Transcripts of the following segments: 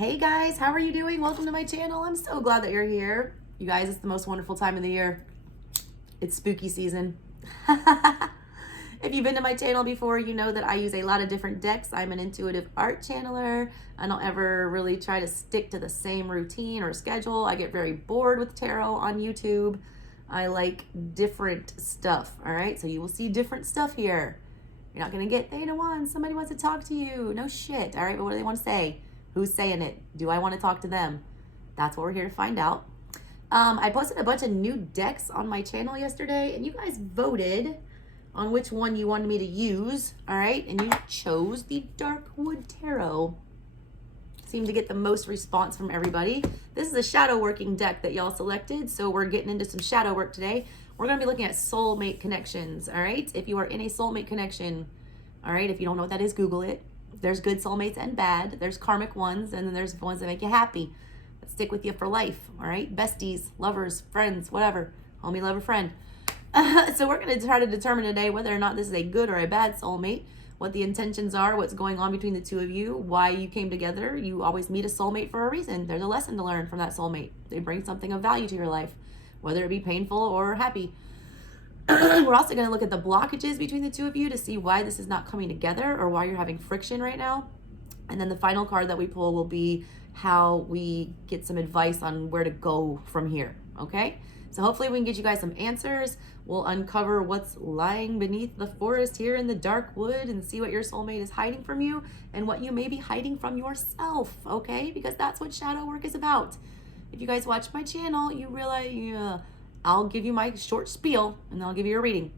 Hey guys, how are you doing? Welcome to my channel. I'm so glad that you're here. You guys, it's the most wonderful time of the year. It's spooky season. If you've been to my channel before, you know that I use a lot of different decks. I'm an intuitive art channeler. I don't ever really try to stick to the same routine or schedule. I get very bored with tarot on YouTube. I like different stuff, all right? So you will see different stuff here. You're not gonna get Theta Wands. Somebody wants to talk to you. No shit, all right? But what do they want to say? Who's saying it? Do I want to talk to them? That's what we're here to find out. I posted a bunch of new decks on my channel yesterday, and you guys voted on which one you wanted me to use, all right? And you chose the Darkwood Tarot. Seemed to get the most response from everybody. This is a shadow working deck that y'all selected, so we're getting into some shadow work today. We're going to be looking at soulmate connections, all right? If you are in a soulmate connection, all right, if you don't know what that is, Google it. There's good soulmates and bad. There's karmic ones, and then there's ones that make you happy, that stick with you for life, all right? Besties, lovers, friends, whatever. Homie, lover, friend. So we're going to try to determine today whether or not this is a good or a bad soulmate, what the intentions are, what's going on between the two of you, why you came together. You always meet a soulmate for a reason. There's a lesson to learn from that soulmate. They bring something of value to your life, whether it be painful or happy. We're also going to look at the blockages between the two of you to see why this is not coming together or why you're having friction right now. And then the final card that we pull will be how we get some advice on where to go from here, okay? So hopefully we can get you guys some answers. We'll uncover what's lying beneath the forest here in the dark wood and see what your soulmate is hiding from you and what you may be hiding from yourself, okay? Because that's what shadow work is about. If you guys watch my channel, you realize I'll give you my short spiel and I'll give you a reading.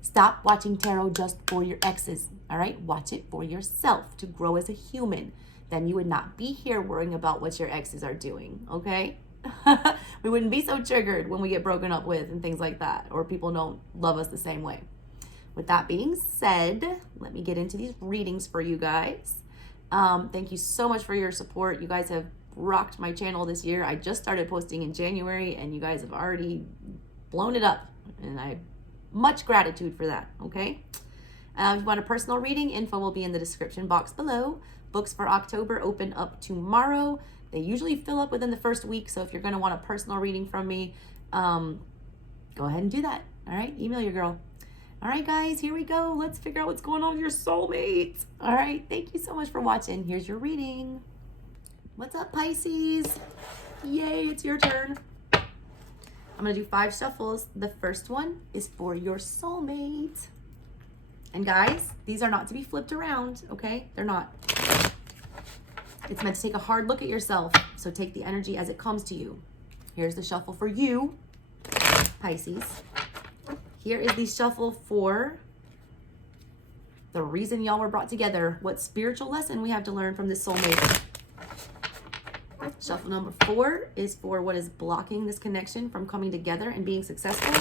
Stop watching tarot just for your exes, all right? Watch it for yourself to grow as a human. Then you would not be here worrying about what your exes are doing, okay? We wouldn't be so triggered when we get broken up with and things like that, or people don't love us the same way. With that being said, let me get into these readings for you guys. Thank you so much for your support. You guys have rocked my channel this year. I just started posting in January and you guys have already blown it up, and I have much gratitude for that, okay? If you want a personal reading, info will be in the description box below. Books for October open up tomorrow. They usually fill up within the first week, so if you're going to want a personal reading from me, go ahead and do that, all right? Email your girl. All right, guys, here we go. Let's figure out what's going on with your soulmate. All right, thank you so much for watching. Here's your reading. What's up, Pisces? Yay, it's your turn. I'm going to do 5 shuffles. The first one is for your soulmate. And guys, these are not to be flipped around, okay? They're not. It's meant to take a hard look at yourself, so take the energy as it comes to you. Here's the shuffle for you, Pisces. Here is the shuffle for the reason y'all were brought together, what spiritual lesson we have to learn from this soulmate. Shuffle number 4 is for what is blocking this connection from coming together and being successful.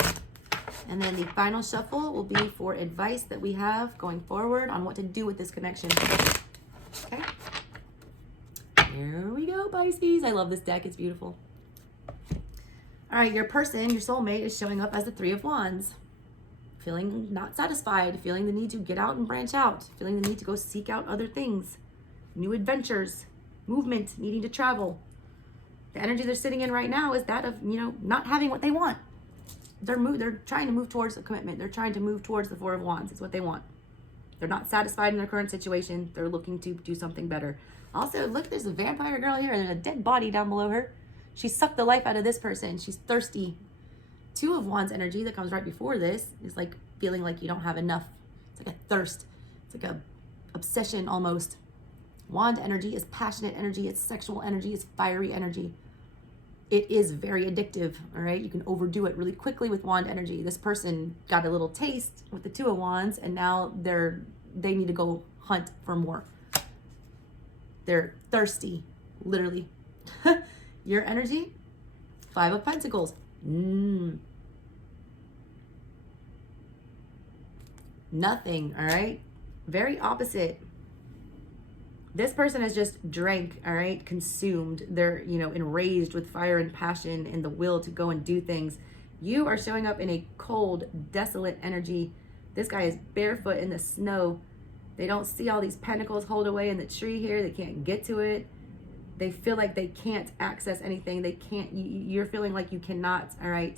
And then the final shuffle will be for advice that we have going forward on what to do with this connection. Okay? Here we go, Pisces. I love this deck. It's beautiful. All right, your person, your soulmate, is showing up as the 3 of Wands. Feeling not satisfied, feeling the need to get out and branch out, feeling the need to go seek out other things, new adventures, movement, needing to travel. The energy they're sitting in right now is that of, not having what they want. They're trying to move towards a commitment. They're trying to move towards the 4 of Wands. It's what they want. They're not satisfied in their current situation. They're looking to do something better. Also, look, there's a vampire girl here. There's a dead body down below her. She sucked the life out of this person. She's thirsty. 2 of Wands energy that comes right before this is like feeling like you don't have enough. It's like a thirst. It's like a obsession almost. Wand energy is passionate energy. It's sexual energy. It's fiery energy. It is very addictive, all right? You can overdo it really quickly with Wand energy. This person got a little taste with the 2 of Wands, and now they need to go hunt for more. They're thirsty, literally. Your energy, 5 of Pentacles. Nothing, all right? Very opposite. This person has just drank, all right, consumed. They're, enraged with fire and passion and the will to go and do things. You are showing up in a cold, desolate energy. This guy is barefoot in the snow. They don't see all these pentacles hold away in the tree here. They can't get to it. They feel like they can't access anything. They can't, you're feeling like you cannot, all right,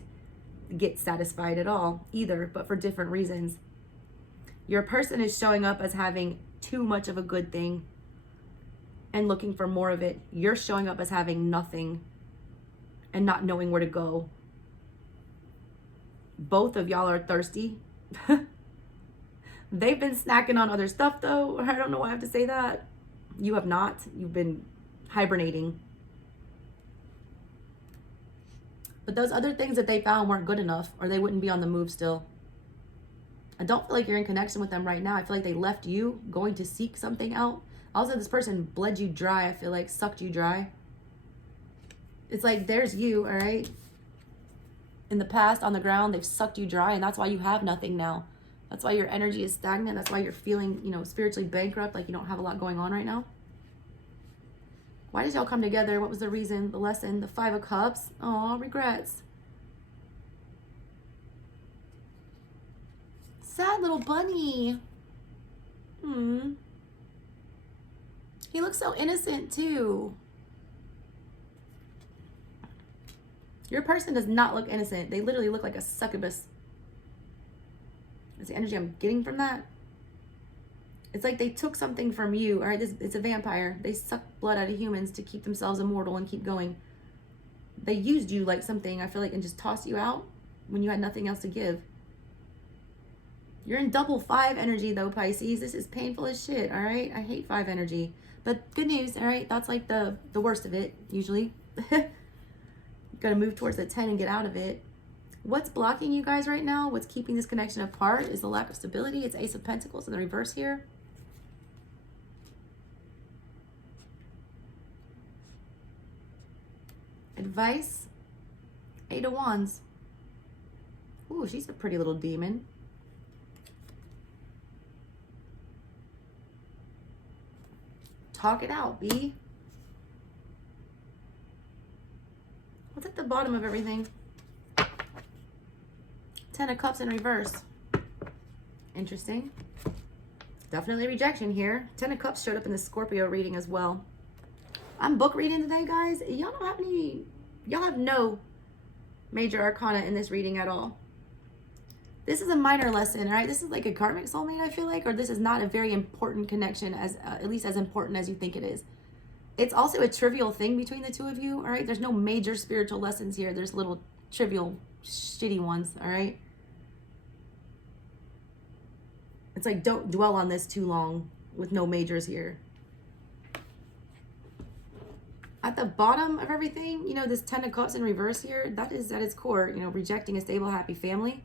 get satisfied at all either, but for different reasons. Your person is showing up as having too much of a good thing and looking for more of it. You're showing up as having nothing and not knowing where to go. Both of y'all are thirsty. They've been snacking on other stuff though. I don't know why I have to say that. You have not. You've been hibernating. But those other things that they found weren't good enough, or they wouldn't be on the move still. I don't feel like you're in connection with them right now. I feel like they left you going to seek something out. Also, this person bled you dry. I feel like sucked you dry. It's like there's you, all right? In the past, on the ground, they've sucked you dry, and that's why you have nothing now. That's why your energy is stagnant. That's why you're feeling, you know, spiritually bankrupt, like you don't have a lot going on right now. Why did y'all come together? What was the reason, the lesson? The 5 of Cups. Oh, regrets. Sad little bunny. He looks so innocent too. Your person does not look innocent. They literally look like a succubus. That's the energy I'm getting from that. It's like they took something from you. All right, it's a vampire. They suck blood out of humans to keep themselves immortal and keep going. They used you like something, I feel like, and just tossed you out when you had nothing else to give. You're in double 5 energy though, Pisces. This is painful as shit, all right? I hate 5 energy. But good news, all right? That's like the worst of it, usually. Gotta move towards the 10 and get out of it. What's blocking you guys right now? What's keeping this connection apart is the lack of stability. It's Ace of Pentacles in the reverse here. Advice. 8 of Wands. Ooh, she's a pretty little demon. Talk it out, B. What's at the bottom of everything? 10 of Cups in reverse. Interesting. Definitely rejection here. 10 of Cups showed up in the Scorpio reading as well. I'm book reading today, guys. Y'all don't have any, y'all have no major arcana in this reading at all. This is a minor lesson, right? This is like a karmic soulmate, I feel like, or this is not a very important connection, as at least as important as you think it is. It's also a trivial thing between the two of you, all right? There's no major spiritual lessons here. There's little trivial, shitty ones, all right? It's like, don't dwell on this too long with no majors here. At the bottom of everything, you know, this 10 of Cups in reverse here, that is at its core, you know, rejecting a stable, happy family.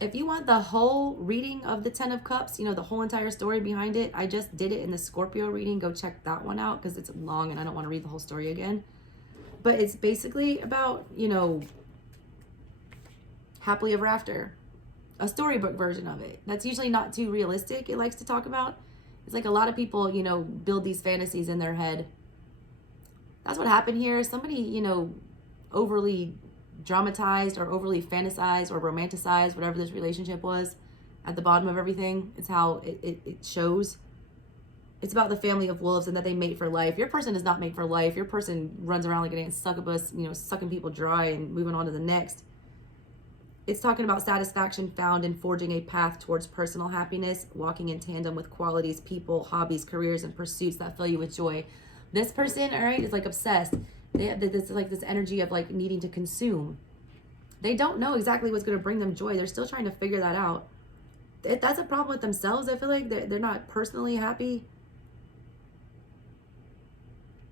If you want the whole reading of the 10 of Cups, you know, the whole entire story behind it, I just did it in the Scorpio reading. Go check that one out because it's long and I don't want to read the whole story again. But it's basically about, you know, happily ever after. A storybook version of it. That's usually not too realistic, it likes to talk about. It's like a lot of people, you know, build these fantasies in their head. That's what happened here. Somebody, you know, overly dramatized or overly fantasized or romanticized whatever this relationship was at the bottom of everything. It's how it shows. It's about the family of wolves and that they mate for life. Your person is not made for life. Your person runs around like a succubus, you know, sucking people dry and moving on to the next. It's talking about satisfaction found in forging a path towards personal happiness, walking in tandem with qualities, people, hobbies, careers, and pursuits that fill you with joy. This person, all right, is like obsessed. They have this energy of like needing to consume. They don't know exactly what's going to bring them joy. They're still trying to figure that out. That's a problem with themselves. I feel like they're not personally happy.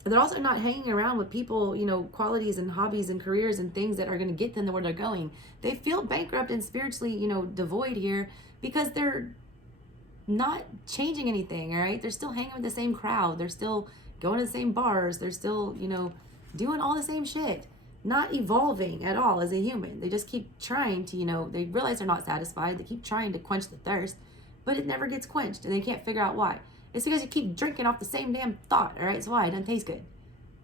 They're also not hanging around with people, you know, qualities and hobbies and careers and things that are going to get them to where they're going. They feel bankrupt and spiritually, you know, devoid here because they're not changing anything, all right? They're still hanging with the same crowd. They're still going to the same bars. They're still, you know, doing all the same shit. Not evolving at all as a human. They just keep trying to, you know, they realize they're not satisfied. They keep trying to quench the thirst, but it never gets quenched and they can't figure out why. It's because you keep drinking off the same damn thought, all right? It's why it doesn't taste good.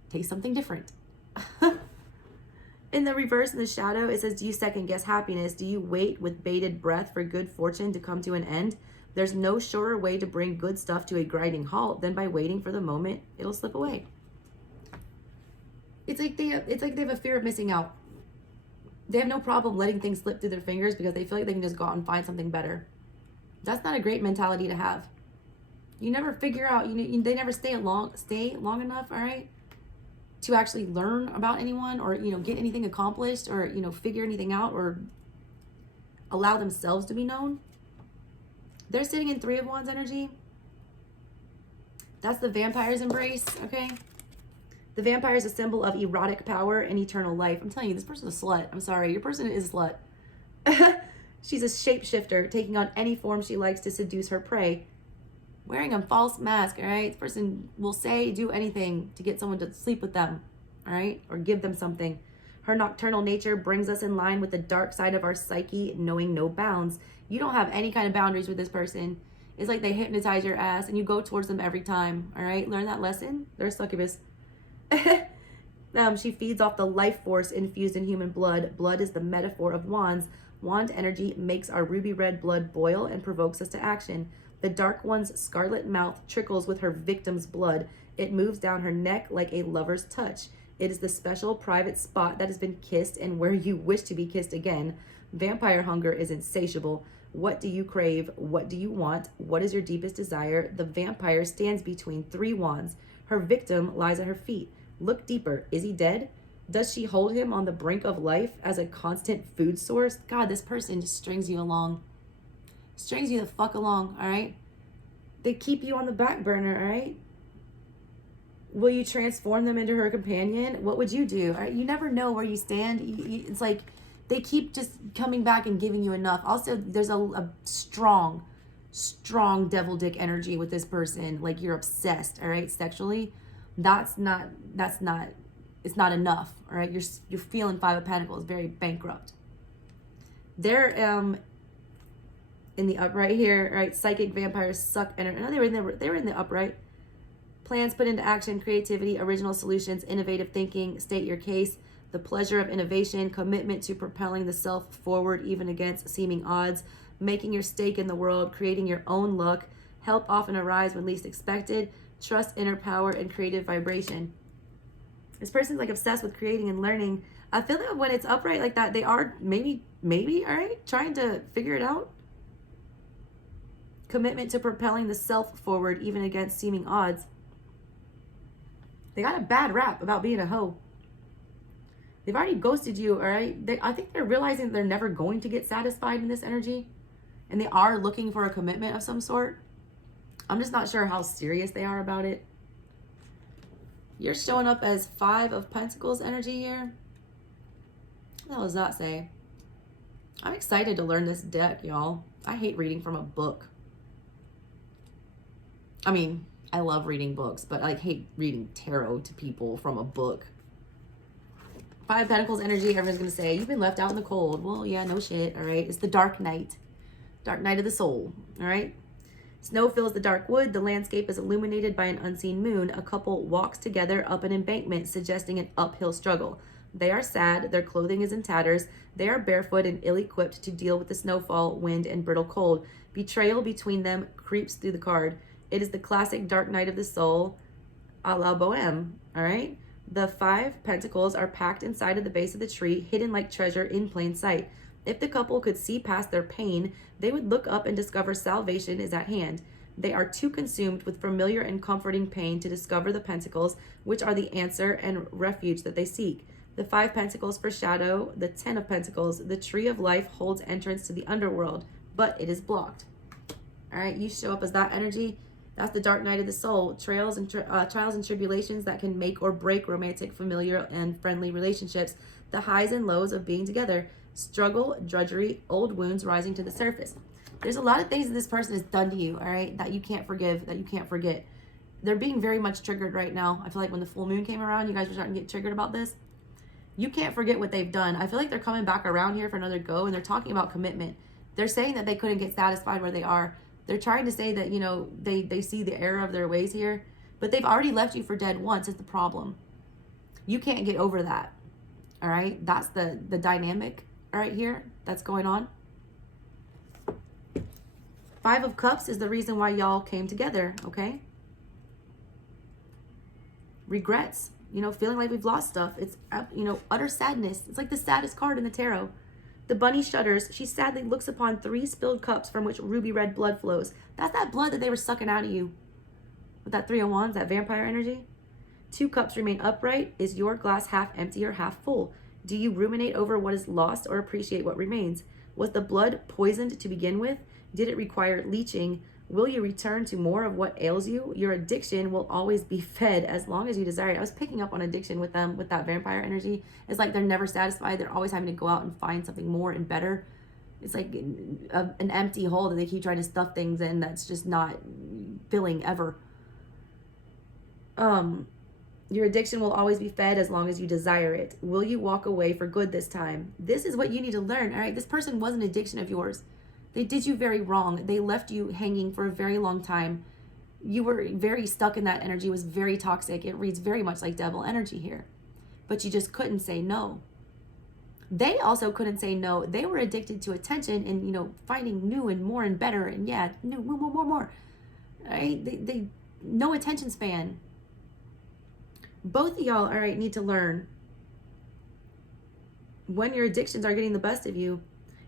Taste something different. In the reverse, in the shadow, it says, do you second guess happiness? Do you wait with bated breath for good fortune to come to an end? There's no surer way to bring good stuff to a grinding halt than by waiting for the moment it'll slip away. It's like they have a fear of missing out. They have no problem letting things slip through their fingers because they feel like they can just go out and find something better. That's not a great mentality to have. You never figure out, they never stay long enough, all right, to actually learn about anyone or, get anything accomplished or, figure anything out or allow themselves to be known. They're sitting in Three of Wands energy. That's the vampire's embrace, okay? The vampire is a symbol of erotic power and eternal life. I'm telling you, this person's a slut. I'm sorry, your person is a slut. She's a shapeshifter, taking on any form she likes to seduce her prey. Wearing a false mask, all right? This person will do anything to get someone to sleep with them, all right? Or give them something. Her nocturnal nature brings us in line with the dark side of our psyche, knowing no bounds. You don't have any kind of boundaries with this person. It's like they hypnotize your ass and you go towards them every time, all right? Learn that lesson. They're a succubus. She feeds off the life force infused in human blood. Blood is the metaphor of wands. Wand energy makes our ruby red blood boil and provokes us to action. The dark one's scarlet mouth trickles with her victim's blood. It moves down her neck like a lover's touch. It is the special private spot that has been kissed and where you wish to be kissed again. Vampire hunger is insatiable. What do you crave? What do you want? What is your deepest desire? The vampire stands between three wands. Her victim lies at her feet. Look deeper. Is he dead? Does she hold him on the brink of life as a constant food source? God, this person just strings you along. Strings you the fuck along, all right? They keep you on the back burner, all right? Will you transform them into her companion? What would you do? All right? You never know where you stand. It's like they keep just coming back and giving you enough. Also, there's a strong devil dick energy with this person. Like you're obsessed, all right, sexually. It's not enough, all right? You're feeling Five of Pentacles, very bankrupt. They're in the upright here, right? Psychic vampires suck energy. No, they were in the upright. Plans put into action, creativity, original solutions, innovative thinking, state your case, the pleasure of innovation, commitment to propelling the self forward even against seeming odds, making your stake in the world, creating your own luck, help often arise when least expected, trust inner power and creative vibration. This person's like obsessed with creating and learning. I feel that when it's upright like that, they are maybe, all right, trying to figure it out. Commitment to propelling the self forward even against seeming odds. They got a bad rap about being a hoe. They've already ghosted you, all right? I think they're realizing they're never going to get satisfied in this energy. And they are looking for a commitment of some sort. I'm just not sure how serious they are about it. You're showing up as Five of Pentacles energy here. What does that say? I'm excited to learn this deck, y'all. I hate reading from a book. I mean, I love reading books, but I hate reading tarot to people from a book. Five of Pentacles energy, everyone's going to say, you've been left out in the cold. Well, yeah, no shit, all right? It's the dark night. Dark night of the soul, all right? Snow fills the dark wood. The landscape is illuminated by an unseen moon. A couple walks together up an embankment, suggesting an uphill struggle. They are sad. Their clothing is in tatters. They are barefoot and ill-equipped to deal with the snowfall, wind, and brittle cold. Betrayal between them creeps through the card. It is the classic dark night of the soul, a la Bohème, all right? The Five Pentacles are packed inside of the base of the tree, hidden like treasure in plain sight. If the couple could see past their pain, they would look up and discover salvation is at hand. They are too consumed with familiar and comforting pain to discover the Pentacles, which are the answer and refuge that they seek. The Five Pentacles foreshadow the Ten of Pentacles. The Tree of Life holds entrance to the underworld, but it is blocked. All right, you show up as that energy. That's the dark night of the soul. Trials and tribulations that can make or break romantic, familiar, and friendly relationships. The highs and lows of being together. Struggle, drudgery, old wounds rising to the surface. There's a lot of things that this person has done to you, all right, that you can't forgive, that you can't forget. They're being very much triggered right now. I feel like when the full moon came around, you guys were starting to get triggered about this. You can't forget what they've done. I feel like they're coming back around here for another go, and they're talking about commitment. They're saying that they couldn't get satisfied where they are. They're trying to say that, you know, they see the error of their ways here, but they've already left you for dead once is the problem. You can't get over that, all right? That's the dynamic right here that's going on. Five of Cups is the reason why y'all came together, okay? Regrets. feeling like we've lost stuff. It's, utter sadness. It's like the saddest card in the tarot. The bunny shudders. She sadly looks upon 3 spilled cups from which ruby red blood flows. That's that blood that they were sucking out of you. With that 3 of Wands, that vampire energy. 2 cups remain upright. Is your glass half empty or half full? Do you ruminate over what is lost or appreciate what remains? Was the blood poisoned to begin with? Did it require leaching? Will you return to more of what ails you? Your addiction will always be fed as long as you desire it. I was picking up on addiction with them, with that vampire energy. It's like they're never satisfied. They're always having to go out and find something more and better. It's like an empty hole that they keep trying to stuff things in that's just not filling ever. Your addiction will always be fed as long as you desire it. Will you walk away for good this time? This is what you need to learn, all right? This person was an addiction of yours. They did you very wrong. They left you hanging for a very long time. You were very stuck in that energy. It was very toxic. It reads very much like devil energy here. But you just couldn't say no. They also couldn't say no. They were addicted to attention and, finding new and more and better. And new, more. Right? They no attention span. Both of y'all, all right, need to learn when your addictions are getting the best of you.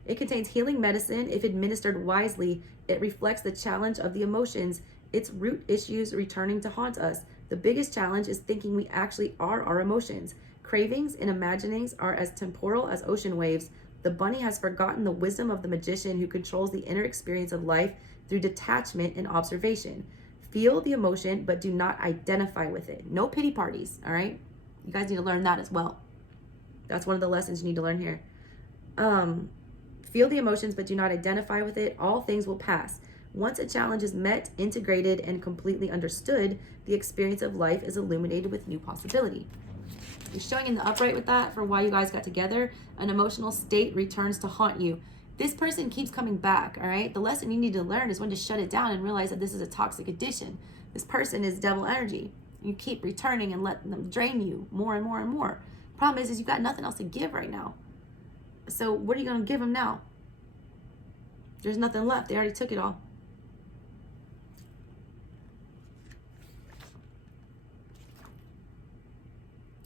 It contains healing medicine. If administered wisely, it reflects the challenge of the emotions, its root issues returning to haunt us. The biggest challenge is thinking we actually are our emotions. Cravings and imaginings are as temporal as ocean waves. The bunny has forgotten the wisdom of the magician who controls the inner experience of life through detachment and observation. Feel the emotion, but do not identify with it. No pity parties, all right? You guys need to learn that as well. That's one of the lessons you need to learn here. Feel the emotions, but do not identify with it. All things will pass. Once a challenge is met, integrated, and completely understood, the experience of life is illuminated with new possibility. You're showing in the upright with that for why you guys got together. An emotional state returns to haunt you. This person keeps coming back, all right? The lesson you need to learn is when to shut it down and realize that this is a toxic addiction. This person is devil energy. You keep returning and letting them drain you more and more and more. Problem is you've got nothing else to give right now. So what are you going to give them now? There's nothing left. They already took it all.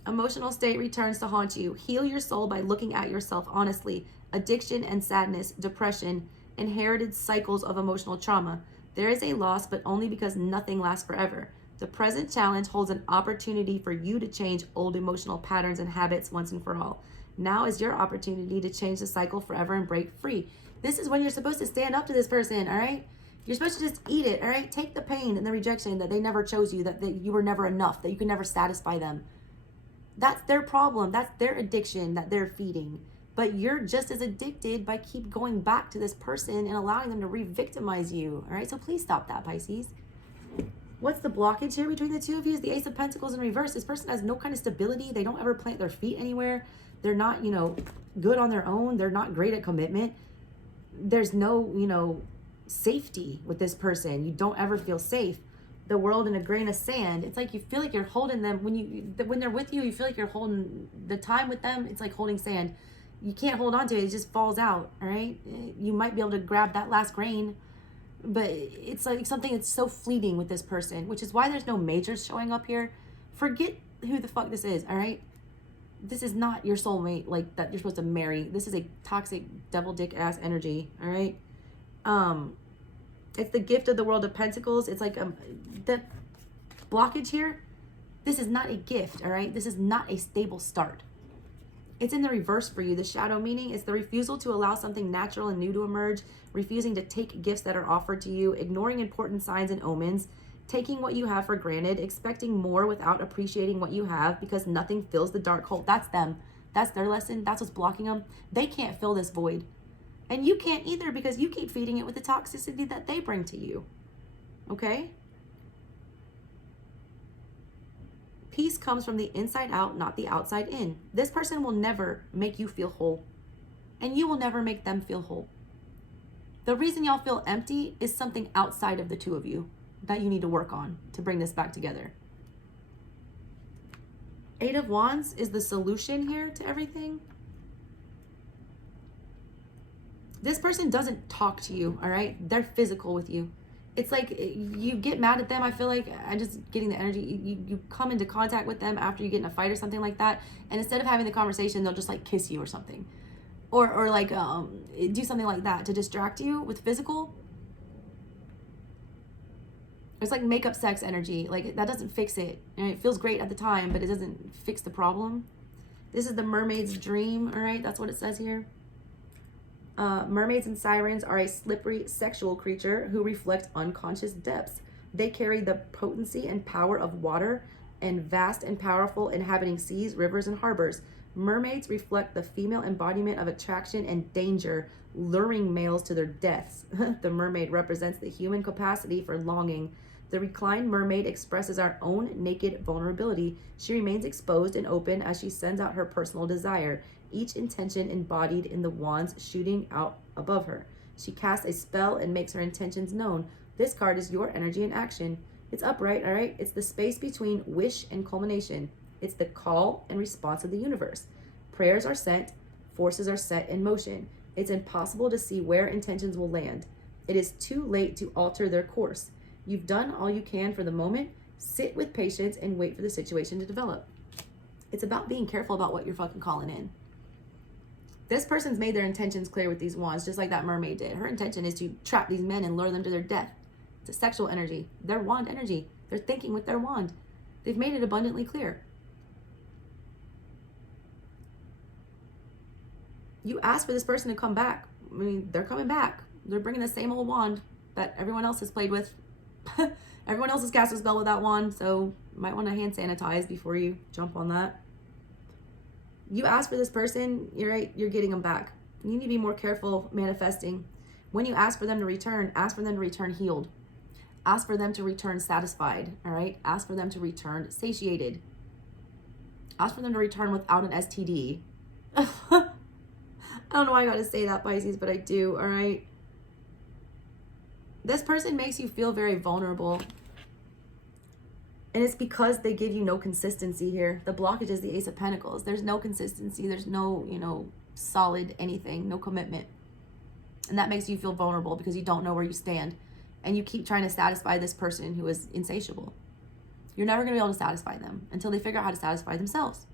Emotional state returns to haunt you. Heal your soul by looking at yourself honestly. Addiction and sadness, depression, inherited cycles of emotional trauma. There is a loss, but only because nothing lasts forever. The present challenge holds an opportunity for you to change old emotional patterns and habits once and for all. Now is your opportunity to change the cycle forever and break free. This is when you're supposed to stand up to this person, all right? You're supposed to just eat it, all right? Take the pain and the rejection that they never chose you, that you were never enough, that you could never satisfy them. That's their problem. That's their addiction that they're feeding. But you're just as addicted by keep going back to this person and allowing them to re-victimize you, all right? So please stop that, Pisces. What's the blockage here between the two of you? Is the Ace of Pentacles in reverse. This person has no kind of stability. They don't ever plant their feet anywhere. They're not, good on their own. They're not great at commitment. There's no, safety with this person. You don't ever feel safe. The world in a grain of sand. It's like you feel like you're holding them. When they're with you, you feel like you're holding the time with them. It's like holding sand. You can't hold on to it. It just falls out, all right? You might be able to grab that last grain, but it's like something that's so fleeting with this person, which is why there's no majors showing up here. Forget who the fuck this is, all right? This is not your soulmate like that you're supposed to marry. This is a toxic devil dick ass energy, all right? It's the gift of the World of Pentacles. It's like the blockage here. This is not a gift, all right? This is not a stable start. It's in the reverse for you. The shadow meaning is the refusal to allow something natural and new to emerge, refusing to take gifts that are offered to you, ignoring important signs and omens, taking what you have for granted, expecting more without appreciating what you have because nothing fills the dark hole. That's them. That's their lesson. That's what's blocking them. They can't fill this void. And you can't either because you keep feeding it with the toxicity that they bring to you. Okay? Peace comes from the inside out, not the outside in. This person will never make you feel whole. And you will never make them feel whole. The reason y'all feel empty is something outside of the two of you that you need to work on to bring this back together. 8 of Wands is the solution here to everything. This person doesn't talk to you, all right? They're physical with you. it's like you get mad at them. I feel like I'm just getting the energy. You come into contact with them after you get in a fight or something like that. And instead of having the conversation, they'll just like kiss you or something. Or like do something like that to distract you with physical. It's like makeup sex energy. Like that doesn't fix it. And it feels great at the time, but it doesn't fix the problem. This is the mermaid's dream. All right. That's what it says here. Mermaids and sirens are a slippery sexual creature who reflect unconscious depths. They carry the potency and power of water and vast and powerful inhabiting seas, rivers, and harbors. Mermaids reflect the female embodiment of attraction and danger, luring males to their deaths. The mermaid represents the human capacity for longing. The reclined mermaid expresses our own naked vulnerability. She remains exposed and open as she sends out her personal desire, each intention embodied in the wands shooting out above her. She casts a spell and makes her intentions known. This card is your energy in action. It's upright, all right? It's the space between wish and culmination. It's the call and response of the universe. Prayers are sent, forces are set in motion. It's impossible to see where intentions will land. It is too late to alter their course. You've done all you can for the moment. Sit with patience and wait for the situation to develop. It's about being careful about what you're fucking calling in. This person's made their intentions clear with these wands, just like that mermaid did. Her intention is to trap these men and lure them to their death. It's a sexual energy, their wand energy. They're thinking with their wand. They've made it abundantly clear. You ask for this person to come back. I mean, they're coming back. They're bringing the same old wand that everyone else has played with. Everyone else has cast a spell with that wand, so you might want to hand sanitize before you jump on that. You ask for this person, you're right, you're getting them back. You need to be more careful manifesting. When you ask for them to return, ask for them to return healed. Ask for them to return satisfied, all right? Ask for them to return satiated. Ask for them to return without an STD. I don't know why I gotta say that, Pisces, but I do, all right? This person makes you feel very vulnerable. And it's because they give you no consistency here. The blockage is the Ace of Pentacles. There's no consistency. There's no, solid anything, no commitment. And that makes you feel vulnerable because you don't know where you stand. And you keep trying to satisfy this person who is insatiable. You're never going to be able to satisfy them until they figure out how to satisfy themselves.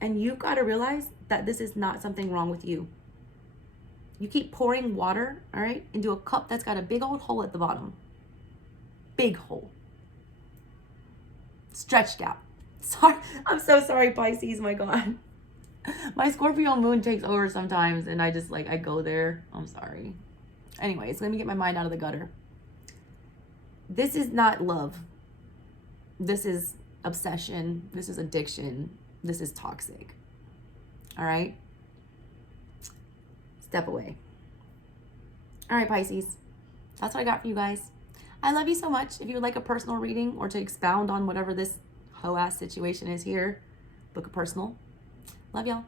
And you've got to realize that this is not something wrong with you. You keep pouring water, all right, into a cup that's got a big old hole at the bottom. Big hole. Stretched out. Sorry. I'm so sorry, Pisces. My God. My Scorpio moon takes over sometimes and I just I go there. I'm sorry. Anyways, let me get my mind out of the gutter. This is not love. This is obsession. This is addiction. This is toxic. All right? Step away. All right, Pisces. That's what I got for you guys. I love you so much. If you would like a personal reading or to expound on whatever this hoe-ass situation is here, book a personal. Love y'all.